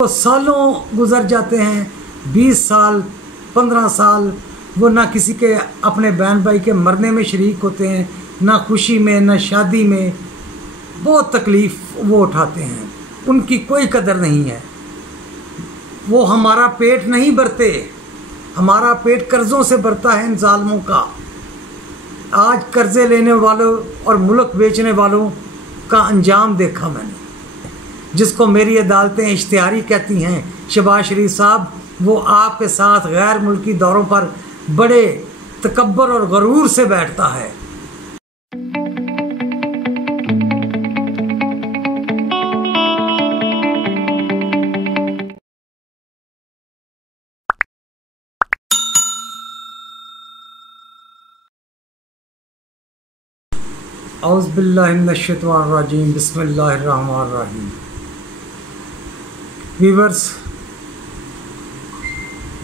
तो सालों गुजर जाते हैं, 20 साल 15 साल, वो ना किसी के अपने बहन भाई के मरने में शरीक होते हैं, ना खुशी में ना शादी में। बहुत तकलीफ़ वो उठाते हैं, उनकी कोई कदर नहीं है। वो हमारा पेट नहीं भरते, हमारा पेट कर्ज़ों से भरता है इन ज़ालिमों का। आज कर्ज़े लेने वालों और मुल्क बेचने वालों का अंजाम देखा मैंने, जिसको मेरी अदालतें इश्तिहारी कहती हैं। शहबाज शरीफ साहब वो आपके साथ गैर मुल्की दौरों पर बड़े तकब्बर और गरूर से बैठता है। औज़ बिल्लाहि मिनश्शैतानिर्रजीम, बिस्मिल्लाहिर्रहमानिर्रहीम। वीवर्स,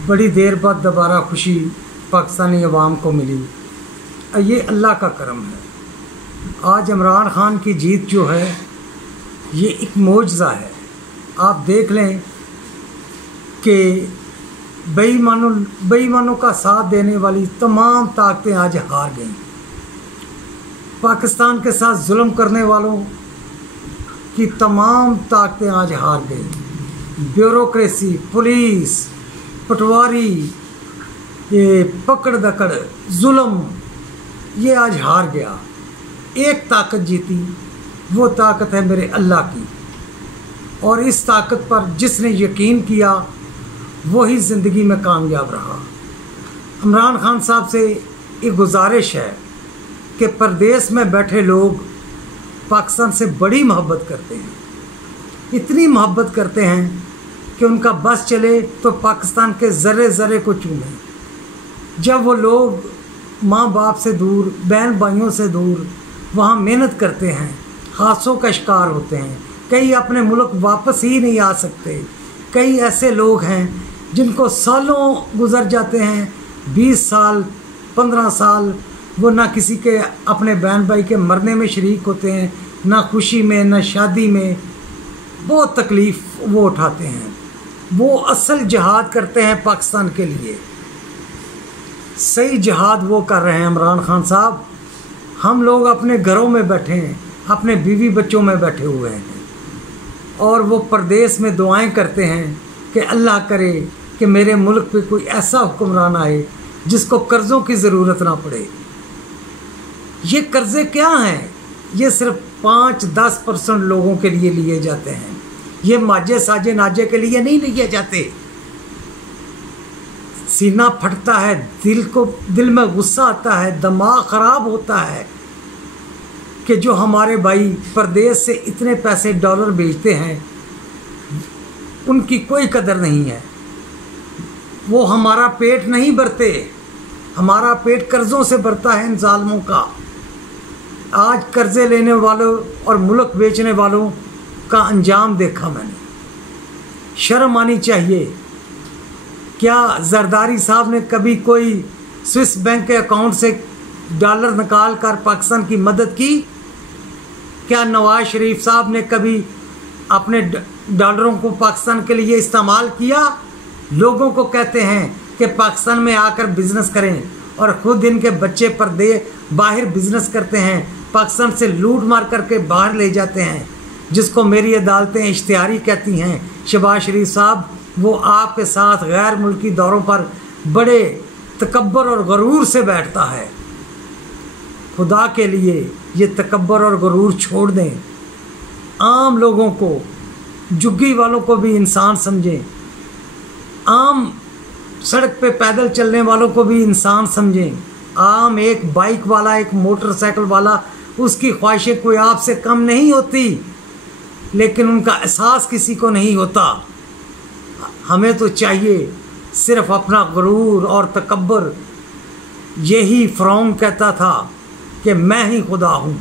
बड़ी देर बाद दोबारा खुशी पाकिस्तानी अवाम को मिली। ये अल्लाह का करम है। आज इमरान ख़ान की जीत जो है ये एक मोजज़ा है। आप देख लें कि बेईमानों का साथ देने वाली तमाम ताकतें आज हार गईं। पाकिस्तान के साथ जुल्म करने वालों की तमाम ताकतें आज हार गई। ब्यूरोक्रेसी, पुलिस, पटवारी, ये पकड़ दकड़, जुल्म, ये आज हार गया। एक ताकत जीती, वो ताकत है मेरे अल्लाह की। और इस ताकत पर जिसने यकीन किया वही ज़िंदगी में कामयाब रहा। इमरान ख़ान साहब से एक गुजारिश है कि परदेश में बैठे लोग पाकिस्तान से बड़ी मोहब्बत करते हैं, इतनी मोहब्बत करते हैं कि उनका बस चले तो पाकिस्तान के ज़र्रे ज़र्रे को चूमें। जब वो लोग माँ बाप से दूर, बहन भाइयों से दूर वहाँ मेहनत करते हैं, हादसों का शिकार होते हैं, कई अपने मुल्क वापस ही नहीं आ सकते। कई ऐसे लोग हैं जिनको सालों गुजर जाते हैं, 20 साल 15 साल, वो ना किसी के अपने बहन भाई के मरने में शरीक होते हैं, ना खुशी में ना शादी में। बहुत तकलीफ़ वो उठाते हैं। वो असल जिहाद करते हैं पाकिस्तान के लिए। सही जिहाद वो कर रहे हैं इमरान ख़ान साहब। हम लोग अपने घरों में बैठे हैं, अपने बीवी बच्चों में बैठे हुए हैं, और वो परदेश में दुआएं करते हैं कि अल्लाह करे कि मेरे मुल्क पे कोई ऐसा हुक्मरान आए जिसको कर्ज़ों की ज़रूरत ना पड़े। ये कर्ज़े क्या हैं? ये सिर्फ 5-10% लोगों के लिए लिए जाते हैं। ये माजे साजे नाजे के लिए नहीं लिए जाते। सीना फटता है, दिल में गुस्सा आता है, दिमाग ख़राब होता है कि जो हमारे भाई परदेश से इतने पैसे डॉलर भेजते हैं उनकी कोई कदर नहीं है। वो हमारा पेट नहीं भरते, हमारा पेट कर्ज़ों से भरता है इन ज़ालिमों का। आज कर्ज़े लेने वालों और मुल्क बेचने वालों का अंजाम देखा मैंने। शर्म आनी चाहिए। क्या जरदारी साहब ने कभी कोई स्विस बैंक के अकाउंट से डॉलर निकाल कर पाकिस्तान की मदद की? क्या नवाज शरीफ साहब ने कभी अपने डॉलरों को पाकिस्तान के लिए इस्तेमाल किया? लोगों को कहते हैं कि पाकिस्तान में आकर बिज़नेस करें, और ख़ुद इनके बच्चे बाहर बिज़नेस करते हैं, पाकिस्तान से लूट मार करके बाहर ले जाते हैं, जिसको मेरी अदालतें इश्तिहारी कहती हैं। शहबाज शरीफ साहब वो आपके साथ गैर मुल्की दौरों पर बड़े तकब्बर और गरूर से बैठता है। खुदा के लिए ये तकब्बर और गरूर छोड़ दें। आम लोगों को, झुग्गी वालों को भी इंसान समझें, आम सड़क पे पैदल चलने वालों को भी इंसान समझें। आम एक बाइक वाला, एक मोटरसाइकिल वाला, उसकी ख्वाहिशें कोई आपसे कम नहीं होती, लेकिन उनका एहसास किसी को नहीं होता। हमें तो चाहिए सिर्फ अपना गुरूर और तकब्बर। यही फ़िरौन कहता था कि मैं ही खुदा हूँ।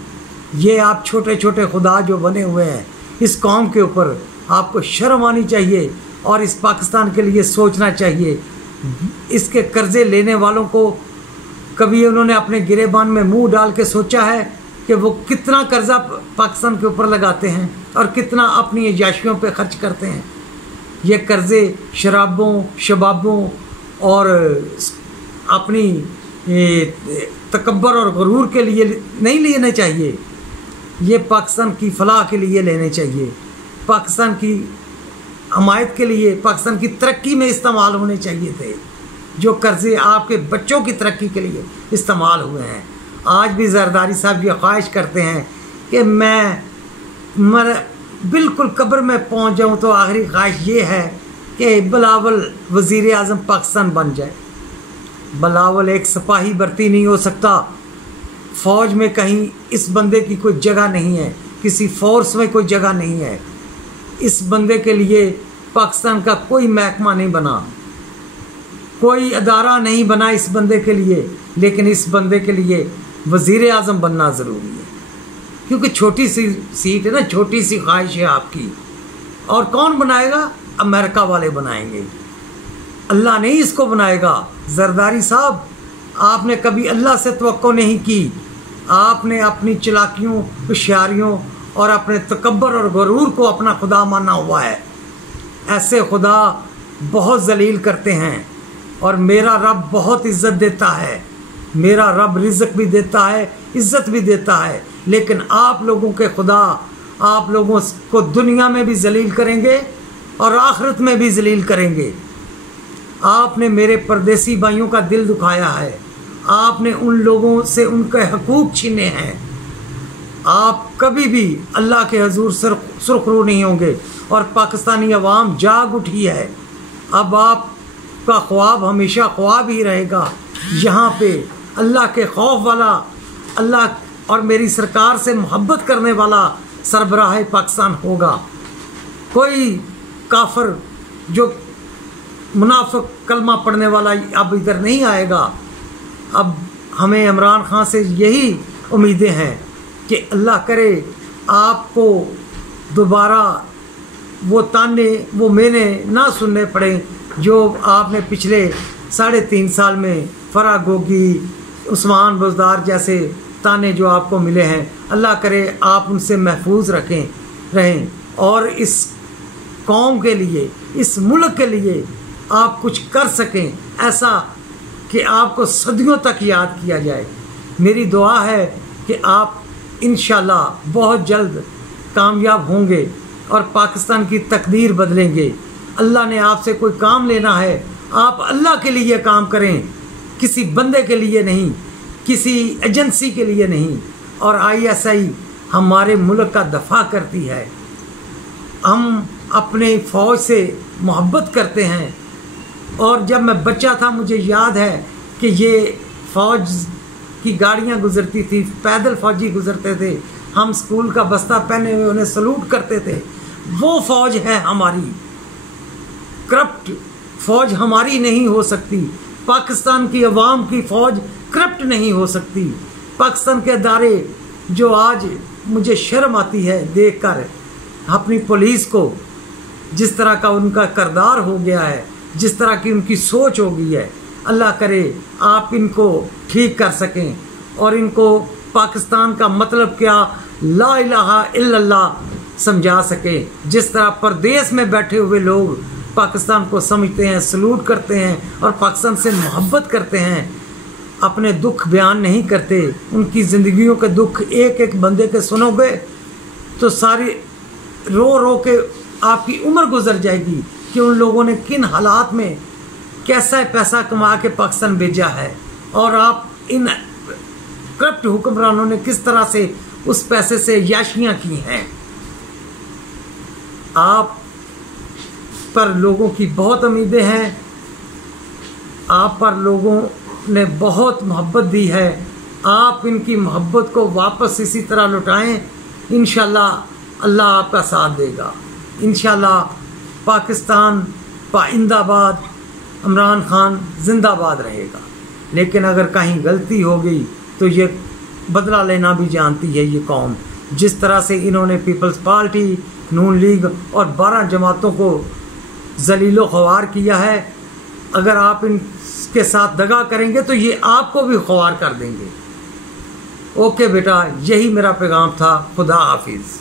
ये आप छोटे छोटे खुदा जो बने हुए हैं इस कौम के ऊपर, आपको शर्म आनी चाहिए और इस पाकिस्तान के लिए सोचना चाहिए। इसके कर्ज़े लेने वालों को कभी उन्होंने अपने गिरेबान में मुंह डाल के सोचा है कि वो कितना कर्ज़ा पाकिस्तान के ऊपर लगाते हैं और कितना अपनी अयाशियों पे खर्च करते हैं? ये कर्ज़े शराबों शबाबों और अपनी तकब्बर और गुरूर के लिए नहीं लेने चाहिए। ये पाकिस्तान की फलाह के लिए लेने चाहिए, पाकिस्तान की हमायत के लिए, पाकिस्तान की तरक्की में इस्तेमाल होने चाहिए थे। जो कर्ज़े आपके बच्चों की तरक्की के लिए इस्तेमाल हुए हैं। आज भी जरदारी साहब ये ख्वाहिश करते हैं कि मैं बिल्कुल कब्र में पहुंच जाऊं, तो आखिरी ख्वाहिश ये है कि बिलावल वज़ीर आज़म पाकिस्तान बन जाए। बिलावल एक सिपाही भर्ती नहीं हो सकता, फ़ौज में कहीं इस बंदे की कोई जगह नहीं है, किसी फ़ोर्स में कोई जगह नहीं है। इस बंदे के लिए पाकिस्तान का कोई महकमा नहीं बना, कोई अदारा नहीं बना इस बंदे के लिए, लेकिन इस बंदे के लिए वज़ीर आज़म बनना ज़रूरी है। क्योंकि छोटी सी सीट है ना, छोटी सी ख्वाहिश है आपकी। और कौन बनाएगा? अमेरिका वाले बनाएंगे, अल्लाह नहीं इसको बनाएगा। जरदारी साहब, आपने कभी अल्लाह से तवक्को नहीं की, आपने अपनी चालाकियों, होशियारियों और अपने तकब्बर और गुरूर को अपना खुदा माना हुआ है। ऐसे खुदा बहुत जलील करते हैं। और मेरा रब बहुत इज़्ज़त देता है, मेरा रब रिज़्क़ भी देता है, इज़्ज़त भी देता है। लेकिन आप लोगों के खुदा आप लोगों को दुनिया में भी जलील करेंगे और आखिरत में भी जलील करेंगे। आपने मेरे परदेसी भाइयों का दिल दुखाया है, आपने उन लोगों से उनके हकूक़ छीने हैं। आप कभी भी अल्लाह के हजूर सुरखरू नहीं होंगे। और पाकिस्तानी अवाम जाग उठी है। अब आपका ख्वाब हमेशा ख्वाब ही रहेगा। यहाँ पे अल्लाह के खौफ वाला, अल्लाह और मेरी सरकार से मोहब्बत करने वाला सरबराह पाकिस्तान होगा। कोई काफिर जो मुनाफिक कलमा पढ़ने वाला अब इधर नहीं आएगा। अब हमें इमरान खान से यही उम्मीदें हैं कि अल्लाह करे आपको दोबारा वो ताने वो मैंने ना सुनने पड़े जो आपने पिछले 3.5 साल में फरा गोगी, उस्मान बुज़दार जैसे ताने जो आपको मिले हैं। अल्लाह करे आप उनसे महफूज रहें और इस कौम के लिए, इस मुल्क के लिए आप कुछ कर सकें, ऐसा कि आपको सदियों तक याद किया जाए। मेरी दुआ है कि आप इंशाल्लाह बहुत जल्द कामयाब होंगे और पाकिस्तान की तकदीर बदलेंगे। अल्लाह ने आपसे कोई काम लेना है, आप अल्लाह के लिए काम करें, किसी बंदे के लिए नहीं, किसी एजेंसी के लिए नहीं। और ISI हमारे मुल्क का दफा करती है। हम अपने फ़ौज से मोहब्बत करते हैं। और जब मैं बच्चा था मुझे याद है कि ये फ़ौज की गाड़ियाँ गुज़रती थी, पैदल फ़ौजी गुज़रते थे, हम स्कूल का बस्ता पहने हुए उन्हें सलूट करते थे। वो फ़ौज है हमारी। करप्ट फ़ौज हमारी नहीं हो सकती। पाकिस्तान की अवाम की फ़ौज करप्ट नहीं हो सकती। पाकिस्तान के अदारे जो आज मुझे शर्म आती है देखकर अपनी पुलिस को, जिस तरह का उनका किरदार हो गया है, जिस तरह की उनकी सोच हो गई है, अल्लाह करे आप इनको ठीक कर सकें और इनको पाकिस्तान का मतलब क्या, ला इलाहा इल्लल्लाह समझा सकें। जिस तरह परदेश में बैठे हुए लोग पाकिस्तान को समझते हैं, सलूट करते हैं और पाकिस्तान से मोहब्बत करते हैं, अपने दुख बयान नहीं करते, उनकी ज़िंदगियों के दुख एक एक बंदे के सुनोगे तो सारी रो रो के आपकी उम्र गुजर जाएगी कि उन लोगों ने किन हालात में कैसा पैसा कमा के पाकिस्तान भेजा है और आप इन करप्ट हुक्मरानों ने किस तरह से उस पैसे से याशियाँ की हैं। आप पर लोगों की बहुत उम्मीदें हैं, आप पर लोगों ने बहुत मोहब्बत दी है। आप इनकी मोहब्बत को वापस इसी तरह लौटाएं। इंशाल्लाह अल्लाह आपका साथ देगा। इंशाल्लाह पाकिस्तान पाइंदाबाद, इमरान खान जिंदाबाद रहेगा। लेकिन अगर कहीं गलती हो गई तो ये बदला लेना भी जानती है ये कौम। जिस तरह से इन्होंने पीपल्स पार्टी, नून लीग और 12 जमातों को जलीलो ख्वार किया है, अगर आप इनके साथ दगा करेंगे तो ये आपको भी ख्वार कर देंगे। ओके बेटा, यही मेरा पैगाम था। खुदा हाफिज़।